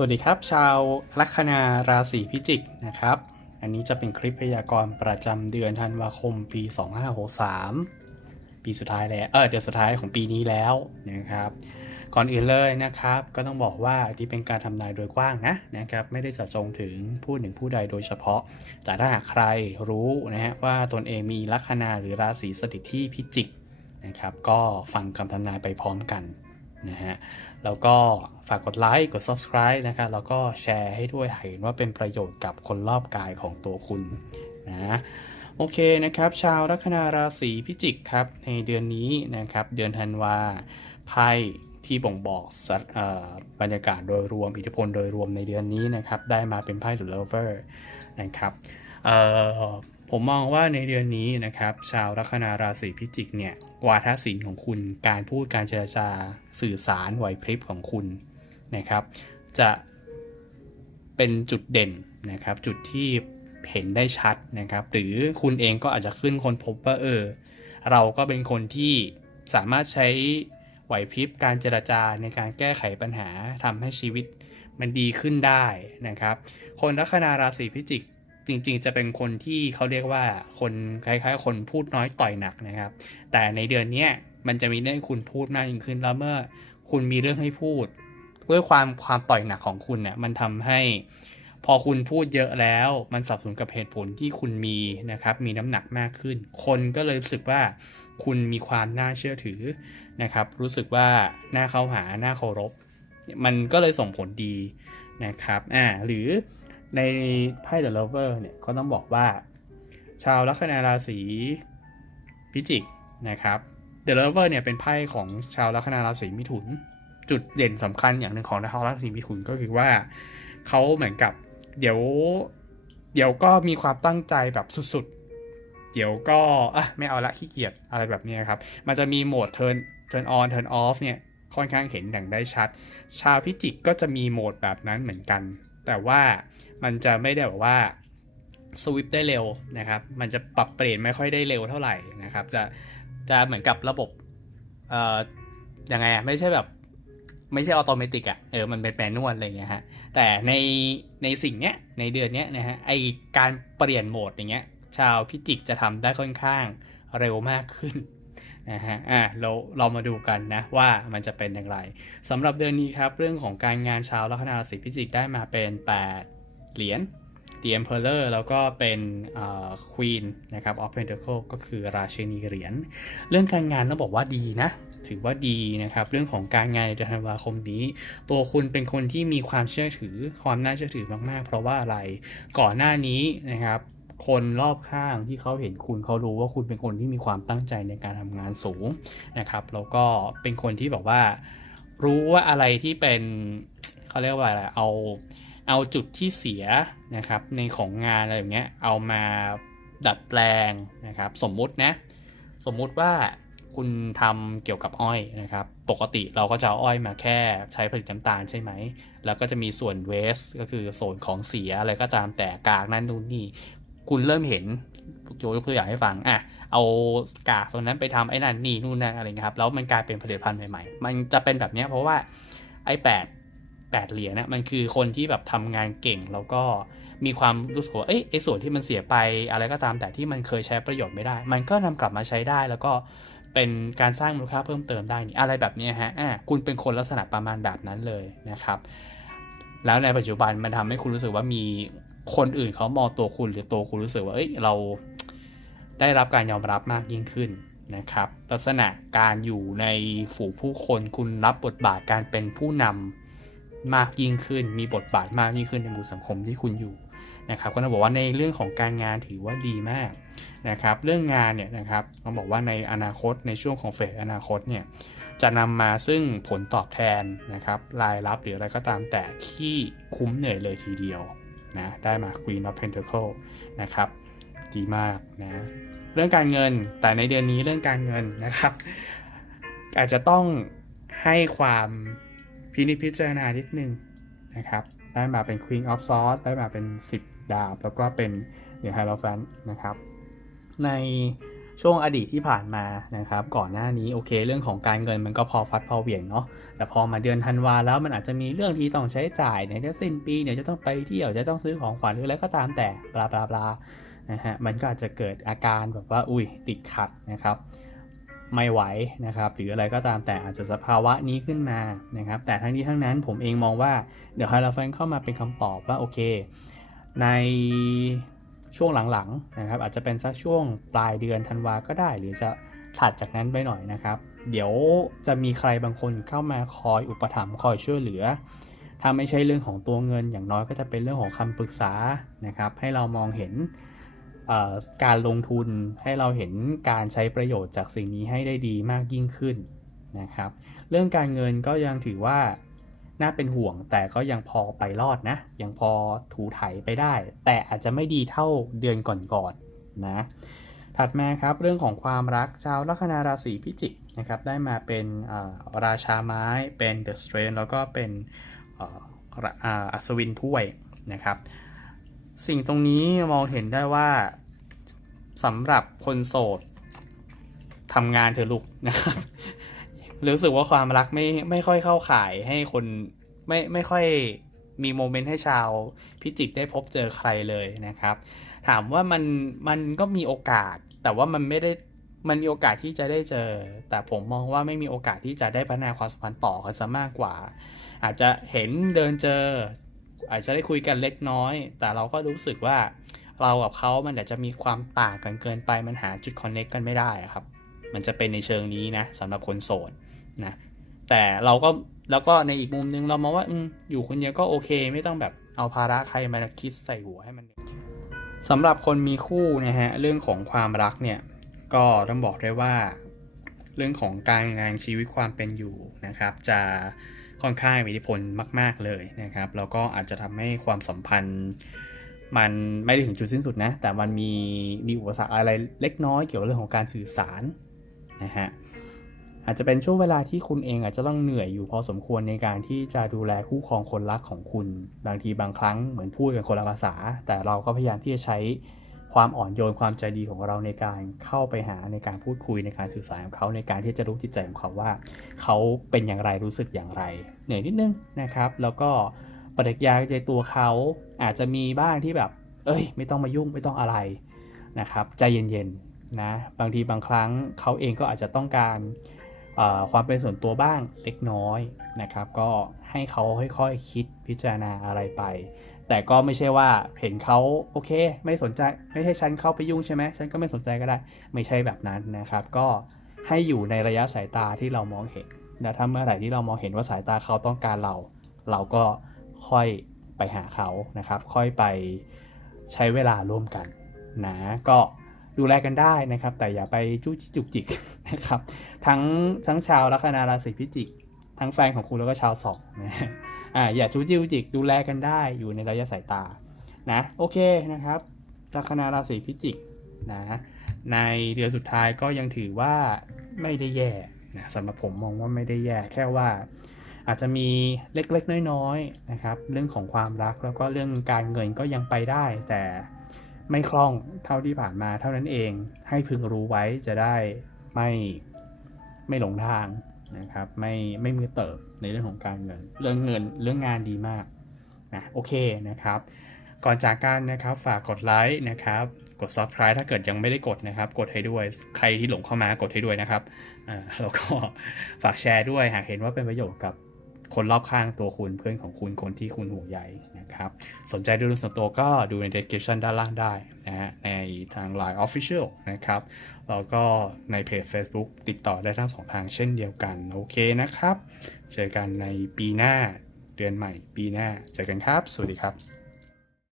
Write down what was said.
สวัสดีครับ ชาวลัคนาราศีพิจิกนะครับ อันนี้จะเป็นคลิปพยากรณ์ประจำเดือนธันวาคมปี 2563 ปีสุดท้ายแล้วเออเดือนสุดท้ายของปีนี้แล้วนะครับ ก่อนอื่นเลยนะครับ ก็ต้องบอกว่าที่เป็นการทำนายโดยกว้างนะนะครับ ไม่ได้จะจงถึงผู้หนึ่งผู้ใดโดยเฉพาะ แต่ถ้าหากใครรู้นะฮะว่าตนเองมีลัคนาหรือราศีสถิตที่พิจิกนะครับ ก็ฟังคำทำนายไปพร้อมกัน นะฮะแล้วก็ฝากกดไลค์กด subscribe นะครับแล้วก็แชร์ให้ด้วยเห็นว่าเป็นประโยชน์กับคนรอบกายของตัวคุณนะโอเคนะครับ ชาวลัคนาราศีพิจิกครับ ในเดือนนี้นะครับ เดือนธันวาไพ่ที่บ่งบอกสัตว์เอ่อบรรยากาศโดยรวมอิทธิพลโดยรวมในเดือนนี้นะครับ ได้มาเป็นไพ่ The Lover นะครับ ผมมองว่าในเดือนนี้นะครับ ชาวลัคนาราศีพิจิกเนี่ย วาทศิลป์ของคุณการพูดการเจรจาสื่อสารไหวพริบของคุณนะครับ จะเป็นจุดเด่นนะครับ จุดที่เห็นได้ชัดนะครับ หรือคุณเองก็อาจจะขึ้นคนพบว่าเออ เราก็เป็นคนที่สามารถใช้ไหวพริบการเจรจาในการแก้ไขปัญหาทำให้ชีวิตมันดีขึ้นได้นะครับ คนลัคนาราศีพิจิก จริงๆ จะเป็นคนที่เขาเรียกว่าคนคล้ายๆ คนพูดน้อยต่อยหนักนะครับ แต่ในเดือนนี้มันจะมีเรื่องให้คุณพูดมากยิ่งขึ้นแล้วเมื่อคุณมีเรื่องให้พูดด้วยความความต่อยหนักของคุณเนี่ยมันทำให้ พอคุณพูดเยอะแล้ว มันสับสนกับเหตุผลที่คุณมีนะครับ มีน้ำหนักมากขึ้น คนก็เลยรู้สึกว่าคุณมีความน่าเชื่อถือนะครับ รู้สึกว่าน่าเข้าหาน่าเคารพ มันก็เลยส่งผลดีนะครับ อ่า หรือ ในไพ่ The Lover เนี่ยก็ต้องบอกว่า ชาวลัคนาราศีพิจิกนะครับ The Lover เนี่ยเป็นไพ่ของชาวลัคนาราศีมิถุน จุดเด่นสำคัญอย่างหนึ่งของชาวราศีมิถุนก็คือว่าเขาเหมือนกับเดี๋ยว เดี๋ยวก็มีความตั้งใจแบบสุดๆ เดี๋ยวก็อะไม่เอาละขี้เกียจอะไรแบบนี้ครับ มันจะมีโหมด turn turn on turn off เนี่ยค่อนข้างเห็นอย่างได้ชัด ชาวพิจิกก็จะมีโหมดแบบนั้นเหมือนกัน แต่ว่ามันจะไม่ได้แบบว่าสวิปได้เร็วนะครับ มันจะปรับเปลี่ยนไม่ค่อยได้เร็วเท่าไหร่นะครับ จะจะเหมือนกับระบบเอ่อยังไงอะไม่ใช่แบบไม่ใช่ออโตเมติกอะเออ มันเป็นแมนนวลอะไรเงี้ยฮะ แต่ในในสิ่งเนี้ย ในเดือนเนี้ยนะฮะ ไอการเปลี่ยนโหมดอย่างเงี้ย ชาวพิจิกจะทำได้ค่อนข้างเร็วมากขึ้น นะฮะอะเราเรามาดูกันนะว่ามันจะเป็นอย่างไรสำหรับเดือนนี้ครับ เรื่องของการงานชาวลัคนาราศีพิจิกได้มาเป็น 8 เหรียญ The Emperor แล้วก็เป็นเอ่อ Queen นะครับ of Pentacles ก็คือราชินีเหรียญ เรื่องการงานต้องบอกว่าดีนะ ถือว่าดีนะครับ เรื่องของการงานในเดือนธันวาคมนี้ ตัวคุณเป็นคนที่มีความเชื่อถือความน่าเชื่อถือมากๆ เพราะว่าอะไรก่อนหน้านี้นะครับ คนรอบข้างที่เขาเห็นคุณเขารู้ว่าคุณเป็นคนที่มีความตั้งใจในการทำงานสูงนะครับแล้วก็เป็นคนที่แบบว่า รู้ว่าอะไรที่เป็นเขาเรียกว่าอะไรเอาเอาจุดที่เสียนะครับในของงานอะไรอย่างเงี้ยเอามาดัดแปลงนะครับสมมุตินะสมมุติว่าคุณทำเกี่ยวกับอ้อยนะครับ ปกติเราก็จะเอาอ้อยมาแค่ใช้ผลิตน้ำตาลใช่ไหม แล้วก็จะมีส่วนเวสก็คือส่วนของเสียอะไรก็ตามแต่กากนั่นนู่นนี่ คุณเริ่มเห็นโจยกตัวอย่างให้ฟังอะเอากากตรงนั้นไปทำไอ้นั่นนี่นู่นนั่นอะไรเงี้ยครับแล้วมันกลายเป็นผลิตภัณฑ์ใหม่ๆ มันจะเป็นแบบนี้เพราะว่าไอ้แปดแปดเหรียญนะมันคือคนที่แบบทำงานเก่งแล้วก็มีความรู้สึกว่าเอ้ยไอ้ส่วนที่มันเสียไปอะไรก็ตามแต่ที่มันเคยใช้ประโยชน์ไม่ได้ มันก็นำกลับมาใช้ได้แล้วก็เป็นการสร้างมูลค่าเพิ่มเติมได้นี่อะไรแบบนี้ฮะอะคุณเป็นคนลักษณะประมาณแบบนั้นเลยนะครับ แล้วในปัจจุบันมันทำให้คุณรู้สึกว่ามี คนอื่นเขามองตัวคุณหรือตัวคุณรู้สึกว่าเอ้ยเราได้รับการยอมรับมากยิ่งขึ้นนะครับ ลักษณะการอยู่ในฝูงผู้คนคุณรับบทบาทการเป็นผู้นำมากยิ่งขึ้น มีบทบาทมากยิ่งขึ้นในหมู่สังคมที่คุณอยู่นะครับก็ต้องบอกว่าในเรื่องของการงานถือว่าดีมากนะครับ เรื่องงานเนี่ยนะครับต้องบอกว่าในอนาคตในช่วงของเฟสอนาคตเนี่ยจะนำมาซึ่งผลตอบแทนนะครับรายรับหรืออะไรก็ตามแต่ที่คุ้มเหนื่อยเลยทีเดียว นะได้มา Queen of Pentacle นะครับดีมากนะเรื่องการเงินแต่ในเดือนนี้เรื่องการเงินนะครับ อาจจะต้องให้ความพินิจพิจารณานิดนึงนะครับได้มาเป็น Queen of Swords ได้มาเป็น 10 ดาบ แล้วก็เป็น The Hierophant นะครับ ใน ช่วงอดีตที่ผ่านมานะครับ ก่อนหน้านี้โอเค เรื่องของการเงินมันก็พอฟัดพอเหวี่ยงเนาะแต่พอมาเดือนธันวาแล้วมันอาจจะมีเรื่องที่ต้องใช้จ่ายเนี่ยจะสิ้นปีเนี่ยจะต้องไปเที่ยวจะต้องซื้อของขวัญหรืออะไรก็ตามแต่บลาบลาบลานะฮะมันก็อาจจะเกิดอาการแบบว่าอุ้ยติดขัดนะครับ ไม่ไหวนะครับหรืออะไรก็ตามแต่อาจจะสภาวะนี้ขึ้นมานะครับ แต่ทั้งนี้ทั้งนั้นผมเองมองว่าเดี๋ยวไฮลาฟันเข้ามาเป็นคำตอบว่าโอเค ใน ช่วงหลังๆนะครับ อาจจะเป็นสักช่วงปลายเดือนธันวาก็ได้ หรือจะถัดจากนั้นไปหน่อยนะครับ เดี๋ยวจะมีใครบางคนเข้ามาคอยอุปถัมภ์คอยช่วยเหลือ ถ้าไม่ใช่เรื่องของตัวเงิน อย่างน้อยก็จะเป็นเรื่องของคำปรึกษานะครับ ให้เรามองเห็นการลงทุนให้เราเห็นการใช้ประโยชน์จากสิ่งนี้ให้ได้ดีมากยิ่งขึ้นนะครับ เรื่องการเงินก็ยังถือว่า น่าเป็นห่วงแต่ก็ยังพอไปรอดนะ ยังพอถูไถไปได้ แต่อาจจะไม่ดีเท่าเดือนก่อนๆนะถัดมาครับเรื่องของความรักชาวลัคนาราศีพิจิกนะครับได้มาเป็นราชาไม้เป็นเดอะสเตรนแล้วก็เป็นอัศวินถ้วยนะครับ สิ่งตรงนี้มองเห็นได้ว่าสำหรับคนโสดทำงานเถอะลูกนะครับ รู้สึกว่าความรักไม่ไม่ค่อยเข้าข่ายให้คนไม่ไม่ค่อยมีโมเมนต์ให้ชาวพิจิกได้พบเจอใครเลยนะครับ ถามว่ามันมันก็มีโอกาส แต่ว่ามันไม่ได้มันมีโอกาสที่จะได้เจอ แต่ผมมองว่าไม่มีโอกาสที่จะได้พัฒนาความสัมพันธ์ต่อกันซะมากกว่า อาจจะเห็นเดินเจอ อาจจะได้คุยกันเล็กน้อย แต่เราก็รู้สึกว่าเรากับเขามันอาจจะมีความต่างกันเกินไป มันหาจุดคอนเน็กกันไม่ได้ครับ มันจะเป็นในเชิงนี้นะสำหรับคนโสด นะแต่เราก็แล้วก็ในอีกมุมนึงเรามองว่าออยู่คนเดียวก็โอเค ไม่ต้องแบบเอาภาระใครมาคิดใส่หัวให้มันสำหรับคนมีคู่นะฮะเรื่องของความรักเนี่ยก็ต้องบอกได้ว่า เรื่องของการงานชีวิตความเป็นอยู่นะครับ จะค่อนข้างมีอิทธิพลมาก ๆเลยนะครับแล้วก็อาจจะทำให้ความสัมพันธ์ มันไม่ได้ถึงจุดสิ้นสุดนะแต่มันมีมีอุปสรรคอะไรเล็กน้อยเกี่ยวกับเรื่องของการสื่อสารนะฮะ อาจจะเป็นช่วงเวลาที่คุณเองอาจจะต้องเหนื่อยอยู่พอสมควรในการที่จะดูแลคู่ครองคนรักของคุณ บางทีบางครั้งเหมือนพูดกันคนละภาษา แต่เราก็พยายามที่จะใช้ความอ่อนโยนความใจดีของเราในการเข้าไปหาในการพูดคุยในการสื่อสารของเขาในการที่จะรู้จิตใจของเขาว่า เขาเป็นอย่างไรรู้สึกอย่างไร เหนื่อยนิดนึงนะครับ แล้วก็ปฏิกิริยาใจตัวเขาอาจจะมีบ้างที่แบบ เอ้ย ไม่ต้องมายุ่งไม่ต้องอะไรนะครับ ใจเย็นๆนะบางทีบางครั้งเขาเองก็อาจจะต้องการ ความเป็นส่วนตัวบ้างเล็กน้อยนะครับ ก็ให้เขาค่อยๆคิดพิจารณาอะไรไป แต่ก็ไม่ใช่ว่าเห็นเขาโอเค ไม่สนใจไม่ใช่ฉันเข้าไปยุ่งใช่ไหมฉันก็ไม่สนใจก็ได้ ไม่ใช่แบบนั้นนะครับ ก็ให้อยู่ในระยะสายตาที่เรามองเห็นนะถ้าเมื่อไหร่ที่เรามองเห็นว่าสายตาเขาต้องการเรา เราก็ค่อยไปหาเขานะครับ ค่อยไปใช้เวลาร่วมกันนะก็ ดูแลกันได้นะครับ แต่อย่าไปจู้จี้จุกจิกนะครับทั้งทั้งชาวลัคนาราศีพิจิก ทั้งแฟนของคุณแล้วก็ชาวสองนะอ่าอย่าจู้จี้จุกจิกดูแลกันได้อยู่ในระยะสายตานะโอเคนะครับลัคนาราศีพิจิกนะในเดือนสุดท้ายก็ยังถือว่าไม่ได้แย่นะสำหรับผมมองว่าไม่ได้แย่แค่ว่าอาจจะมีเล็กๆ น้อยๆนะครับ เรื่องของความรักแล้วก็เรื่องการเงินก็ยังไปได้ แต่ ไม่คล่องเท่าที่ผ่านมาเท่านั้นเองให้พึงรู้ไว้จะได้ไม่ไม่หลงทางนะครับ ไม่ไม่มือเติบในเรื่องของการเงิน เรื่องเงินเรื่องงานดีมากนะโอเคนะครับ ก่อนจากกันนะครับฝากกดไลค์นะครับ กด subscribe ถ้าเกิดยังไม่ได้กดนะครับ กดให้ด้วยใครที่หลงเข้ามากดให้ด้วยนะครับอ่าแล้วก็ฝากแชร์ด้วยหากเห็นว่าเป็นประโยชน์กับ คนรอบข้างตัวคุณเพื่อนของคุณคนที่คุณห่วงใยนะครับ สนใจดูเรื่องส่วนตัวก็ดูใน description ด้านล่างได้นะฮะในทาง Line Official นะครับ แล้วก็ในเพจ Facebook ติดต่อได้ทั้งสองทางเช่นเดียวกัน โอเคนะครับ เจอกันในปีหน้าเดือนใหม่ปีหน้า เจอกันครับ สวัสดีครับ